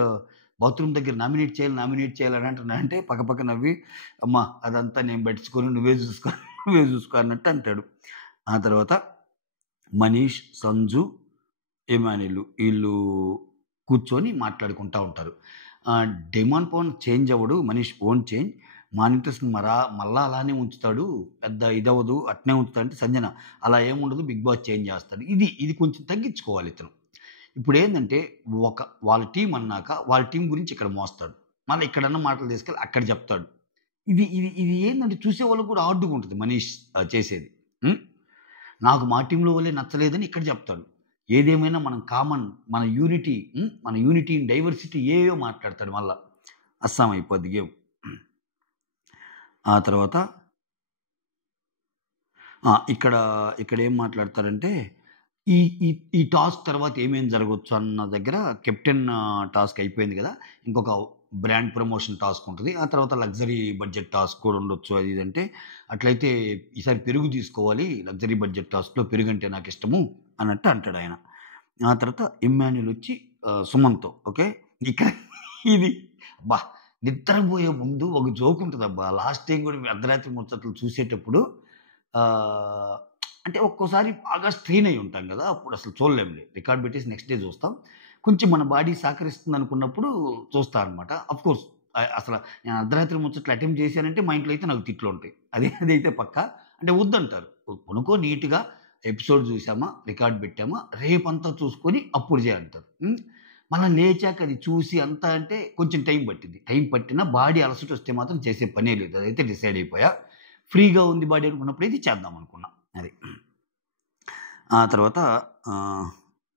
బాత్రూమ్ దగ్గర నామినేట్ చేయాలి అని అంటున్నా అంటే పక్కపక్క నవ్వి, అమ్మా అదంతా నేను పట్టించుకోను నువ్వే చూసుకో, నువ్వే చూసుకో అన్నట్టు అంటాడు. ఆ తర్వాత మనీష్, సంజు, ఇమానుయేల్ ఈళ్ళు కూర్చొని మాట్లాడుకుంటా ఉంటారు. డెమాన్ పవన్ చేంజ్ అవ్వడు. Manish won't change. మానిటర్స్‌ని మళ్ళా అలానే ఉంచుతాడు. పెద్ద ఇదవ్వదు. అట్నే ఉంచుతాడంటే సంజన అలా ఏముండదు. బిగ్ బాస్ చేంజ్ చేస్తాడు. ఇది కొంచెం తగ్గించుకోవాలి ఇతను. ఇప్పుడేందంటే వాళ్ళ టీమ్ అన్నాక వాళ్ళ టీమ్ గురించి ఇక్కడ మోస్తాడు. మళ్ళీ ఇక్కడన్న మాటలు తీసుకెళ్ళి అక్కడ చెప్తాడు. ఇది ఏందంటే చూసేవాళ్ళకి కూడా హార్డ్‌గా ఉంటది మనీష్ చేసేది. హ్మ్. నాకు మా టీమ్‌లో వాళ్ళే నచ్చలేదని ఇక్కడ చెప్తాడు. ఏదేమైనా మనం కామన్ మన యూనిటీ ఇన్ డైవర్సిటీ ఏవేవో మాట్లాడతాడు మళ్ళా. అస్సాం అయిపోద్ది గేమ్. ఆ తర్వాత ఇక్కడేం మాట్లాడతారంటే, ఈ ఈ ఈ టాస్క్ తర్వాత ఏమేం జరగొచ్చు అన్న దగ్గర కెప్టెన్ టాస్క్ అయిపోయింది గదా! ఇంకొక బ్రాండ్ ప్రమోషన్ టాస్క్ ఉంటది. ఆ తర్వాత లగ్జరీ బడ్జెట్ టాస్క్ కూడా ఉండొచ్చు అది ఇది అంటే, అట్లయితే ఈసారి పెరుగు తీసుకోవాలి. లగ్జరీ బడ్జెట్ టాస్క్‌లో పెరుగంటే నాకిష్టము అన్నట్టు అంటాడాయన. ఆ తర్వాత ఇమ్మాన్యూల్ వచ్చి సుమన్‌తో ఓకే. ఇక్కడ ఇది అబ్బా! నిద్రబోయే ముందు ఒక జోక్ ఉంటదబ్బా! లాస్ట్ టైమ్ గూడా అర్ధరాత్రి ముచ్చట్లు చూసేటప్పుడు ఆహ్, అంటే ఒక్కోసారి బాగా స్ట్రెయిన్ అయ్యి ఉంటాం గదా! అప్పుడసలు చూడలేంలే. రికార్డ్ పెట్టేసి నెక్స్ట్ డే జూస్తాం. కొంచెం మన బాడీ సహకరిస్తుందనుకున్నప్పుడు చూస్తా అనమాట. అఫ్‌కోర్స్ అసల నేను అర్ధరాత్రి ముచ్చట్లు అటెంప్ట్ చేశానంటే మా ఇంట్లో అయితే నాకు తిట్లుంటాయి. అదైతే పక్కా. అంటే వద్దంటారు. పనుకో నీట్‌గా ఎపిసోడ్ జూసామా, రికార్డ్ పెట్టామా, రేపంతా చూసుకొని అప్పుడు జేయి అంటారు. మళ్ళా లేచాక అది చూసి అంతా అంటే కొంచెం టైం పట్టిద్ది. టైం పట్టినా బాడీ అలసటొస్తే మాత్రం చేసే పనే లేదు. అదైతే డిసైడ్ అయిపోయా. ఫ్రీగా ఉంది బాడీ అనుకున్నప్పుడు ఇది చేద్దాం అనుకున్నా. అది. ఆ తర్వాత ఆహ్,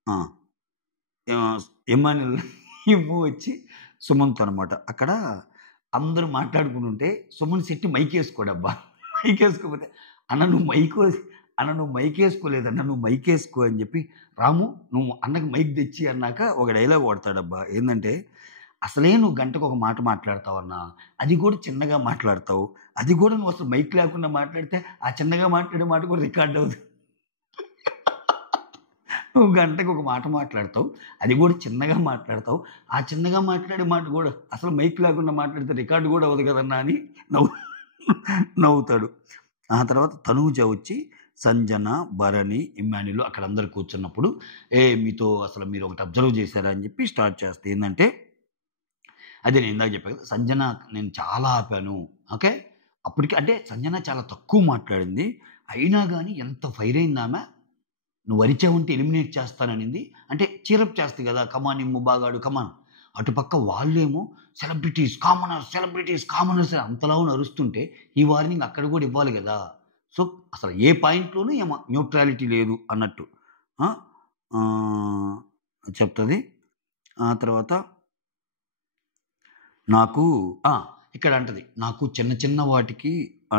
ఆ! ఆహ్, ఎమాన్యుల్ ఇమ్ము వచ్చి సుమన్‌తో అనమాట. అక్కడ అందరూ మాట్లాడుకుంటుంటే సుమన్ శెట్టి మైకేసుకోడబ్బా! మైకేసుకోపోతే నువ్వు మైకేసుకోలేదన్నా నువ్వు మైకేసుకో అని చెప్పి, రాము నువ్వు అన్నకి మైక్ తెచ్చి అన్నాక ఒక డైలాగ్ కొడతాడబ్బా! ఏందంటే, అసలే నువ్వు గంటకొక మాట మాట్లాడతావన్నా, అది కూడా చిన్నగా మాట్లాడతావు. అది కూడా నువ్వు అసలు మైక్ లేకుండా మాట్లాడితే, ఆ చిన్నగా మాట్లాడే మాట కూడా రికార్డ్ అవ్వదు. నువ్వు గంటకి ఒక మాట మాట్లాడతావు. అది కూడా చిన్నగా మాట్లాడతావు. ఆ చిన్నగా మాట్లాడే మాట కూడా అసలు మైక్ లేకుండా మాట్లాడితే రికార్డ్ కూడా అవ్వదు కదన్నా అని నవ్వు నవ్వుతాడు. ఆ తర్వాత తనూజ వచ్చి సంజన, భరణి, ఇమ్మాన్యుల్ అక్కడ అందరూ కూర్చున్నప్పుడు, మీతో అసలు మీరు ఒకటి అబ్జర్వ్ చేశారా అని చెప్పి స్టార్ట్ చేస్తే ఏందంటే, అదే నేను ఇందాక చెప్పా కదా! సంజన నేను చాలా ఆపాను. ఓకే. అప్పటికి అంటే సంజన చాలా తక్కువ మాట్లాడింది. అయినా గాని ఎంత ఫైర్ అయిందామె. నువ్వు అరిచావంటే ఎలిమినేట్ చేస్తాననింది. అంటే చీరప్ చేస్తది కదా! కమాన్ ఇమ్ము బాగాడు కమాన్. అటుపక్క వాళ్ళేమో సెలబ్రిటీస్, కామనర్స్ అని అంతలావున అరుస్తుంటే, ఈ వార్నింగ్ అక్కడ కూడా ఇవ్వాలి గదా! సో, అసలు ఏ పాయింట్‌లోనూ న్యూట్రాలిటీ లేదు అన్నట్టు. ఆ! ఆహ్, చెప్తది. ఆ తర్వాత నాకు ఆ! ఇక్కడ అంటది. నాకు చిన్న చిన్న వాటికి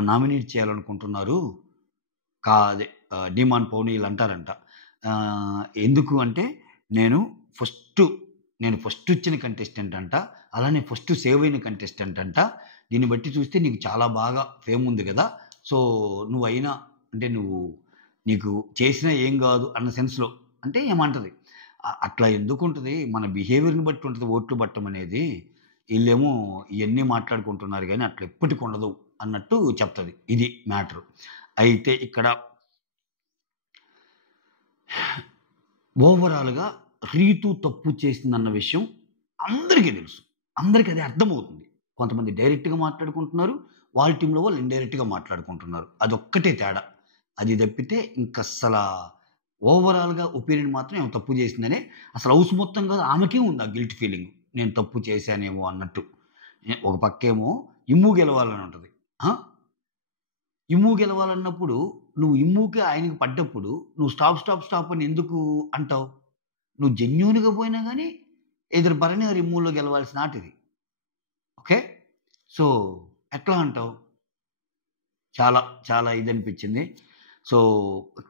నామినేట్ చేయాలనుకుంటున్నారు. అదే డీమాన్, పౌని ఈళ్ళంటారంట. ఎందుకు అంటే నేను ఫస్టు నేను ఫస్టొచ్చిన కంటెస్టెంట్ అంట. అలానే ఫస్ట్ సేవ్ అయిన కంటెస్టెంట్ అంట. దీన్ని బట్టి చూస్తే నీకు చాలా బాగా ఫేమ్ ఉంది గదా! సో, నువ్వయినా అంటే నీకు చేసినా ఏం గాదు అన్న సెన్స్‌లో అంటే ఏమంటది. అట్లా ఎందుకుంటది మన బిహేవియర్‌ని బట్టి ఉంటది ఓట్లు పట్టం అనేది. ఈళ్ళేమో ఇయన్నీ మాట్లాడుకుంటున్నారు గానీ అట్లా ఎప్పటికుండదు అన్నట్టు చెప్తది. ఇది మ్యాటరు. అయితే ఇక్కడ ఓవరాల్‌గా రీతు తప్పు చేసిందన్న విషయం అందరికీ తెలుసు. అందరికి అది అర్థమవుతుంది. కొంతమంది డైరెక్ట్‌గా మాట్లాడుకుంటున్నారు. వాళ్ళ టీమ్‌లో వాళ్ళు ఇండైరెక్ట్‌గా మాట్లాడుకుంటున్నారు. అదొక్కటే తేడా. అది తప్పితే ఇంకస్సలా ఓవరాల్‌గా ఒపీనియన్ మాత్రం ఆమె తప్పు చేసిందనే అసలు హౌస్ మొత్తం కాదు ఆమెకే ఉంది ఆ గిల్ట్ ఫీలింగ్. నేను తప్పు చేశానేమో అన్నట్టు. ఒక పక్కేమో ఇమ్ము గెలవాలని ఉంటది. ఆ! ఇమ్ము గెలవాలన్నప్పుడు నువ్వు ఇమ్ముకి ఆయనకి పడ్డప్పుడు నువ్వు స్టాప్ అని ఎందుకు అంటావు? నువ్వు జెన్యూన్‌గా పోయినా గాని ఎయిదర్ భరణి ఆర్ ఇమ్ములో గెలవాల్సిన ఆట ఇది. ఓకే. సో, ఎట్లా అంటావు? చాలా, చాలా ఇదనిపించింది. సో,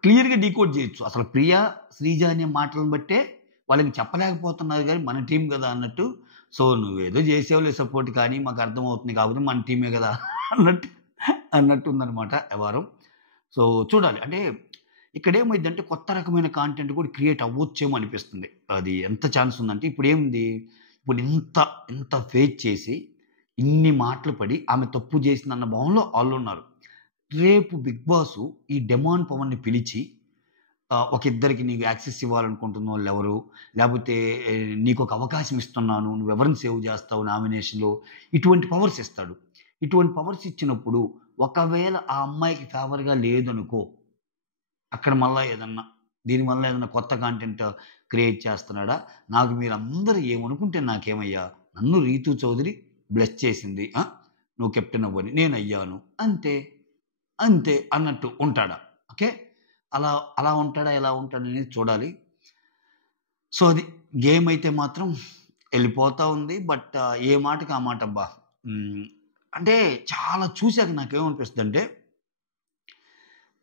క్లియర్‌గా డీకోడ్ చేయొచ్చు. అసలు ప్రియ, శ్రీజ అనే మాటలను బట్టే వాళ్ళకి చెప్పలేకపోతున్నారు గానీ మన టీమ్ గదా అన్నట్టు. సో, నువ్వేదో చేసావులే సపోర్ట్ కానీ మాకు అర్థమవుతుంది కాకపోతే మన టీమే గదా అన్నట్టు అన్నట్టుందనమాట వ్యవహారం. సో, చూడాలి. అంటే ఇక్కడేమైద్దంటే కొత్త రకమైన కాంటెంట్ కూడా క్రియేట్ అవ్వచ్చేమో అనిపిస్తుంది. అది ఎంత ఛాన్స్ ఉందంటే ఇప్పుడేముంది? ఇప్పుడు ఇంత ఫేస్ చేసి, ఇన్ని మాటలు పడి ఆమె తప్పు చేసిందన్న భావనలో ఆళ్ళున్నారు. రేపు 'బిగ్ బాసు' ఈ డెమాన్ పవన్‌ని పిలిచి ఒక ఇద్దరికి నీకు యాక్సెస్ ఇవ్వాలనుకుంటున్నోళ్ళెవరు? లేపోతే నీకొక అవకాశం ఇస్తున్నాను. నువ్వెవరిని సేవ్ చేస్తావు నామినేషన్‌లో ఇటువంటి పవర్స్ ఇస్తాడు. ఇటువంటి పవర్స్ ఇచ్చినప్పుడు ఒకవేళ ఆ అమ్మాయికి ఫేవర్‌గా లేదనుకో అక్కడ మళ్ళా దీనివల్ల ఏదన్నా కొత్త కంటెంట్ క్రియేట్ చేస్తున్నాడా? నాకు మీరందరూ ఏమనుకుంటే నాకేమయ్యా? నన్ను 'రీతు చౌదరి' బ్లెస్ చేసింది. నువ్వు కెప్టెన్ అవ్వని. నేనయ్యాను. అంతే. అంతే అన్నట్టు ఉంటాడా? ఓకే. అలా అలా ఉంటాడా? ఎలా ఉంటాడనేది చూడాలి. సో, అది గేమ్ అయితే మాత్రం ఎళ్ళిపోతా ఉంది. బట్ ఏ మాటకి ఆ మాటబ్బా! అంటే చాలా చూసాక నాకేమనిపిస్తదంటే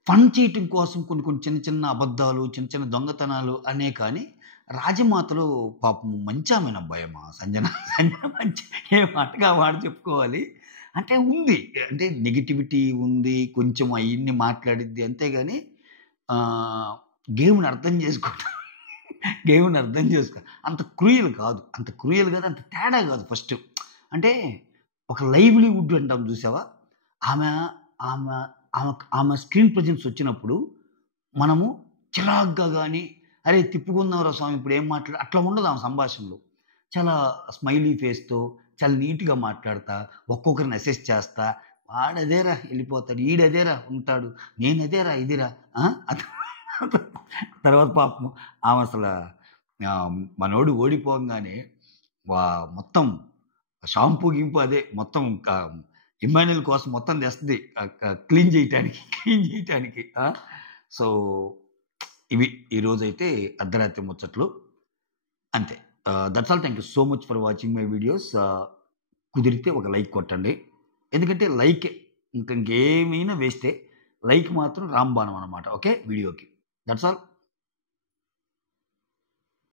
ఫన్ చేయటం కోసం కొన్ని కొన్ని చిన్న చిన్న అబద్ధాలు, చిన్న చిన్న దొంగతనాలు అనే కానీ, రాజమాతలో పాపం మంచామెనబ్బాయమ్మ సంజన. సంజన మంచి ఏ మాటకి ఆ మాట చెప్పుకోవాలి. అంటే ఉంది. అంటే నెగటివిటీ ఉంది. కొంచెం అయన్నీ మాట్లాడిద్ది అంతేగాని గేమ్‌ని అర్థం చేసుకోవటం గేమ్‌ని అర్థం చేసుకో అంత క్రూయల్ కాదు. అంత క్రూయల్ కాదు. అంత తేడా కాదు ఫస్టు. అంటే ఒక లైవ్లీవుడ్ అంటాం చూసావా? ఆమె ఆమె ఆమె స్క్రీన్ ప్రెజెన్స్ వచ్చినప్పుడు మనము చిరాగ్గా గాని, "అరే! తిప్పుకుందాంరా స్వామి ఇప్పుడేం అట్లా ఉండదు ఆమె సంభాషణలో. చాలా స్మైలీ ఫేస్‌తో చాలా నీట్‌గా మాట్లాడతా, ఒక్కొక్కరిని అసెస్ చేస్తా, వాడదేరా ఎళ్ళిపోతాడు, ఈడదేరా ఉంటాడు, నేనదేరా ఇదిరా ఆ! తర్వాత పాపం ఆమె మనోడు ఓడిపోంగానే వా మొత్తం షాంపూ, గింపు అదే మొత్తం ఇమ్మాన్యుయల్ కోసం మొత్తం తెస్తది. క్లీన్ చేయటానికి. క్లీన్ చేయటానికి. సో, ఇవి ఈరోజైతే అర్ధరాత్రి ముచ్చట్లు. అంతే. That's all. Thank you so much for watching my videos. కుదిరితే ఒక లైక్ కొట్టండి. ఎందుకంటే లైకే. ఇంకేమైనా వేస్టే. లైక్ మాత్రం రాంబాణం అన్నమాట. ఓకే. వీడియోకి. That's all.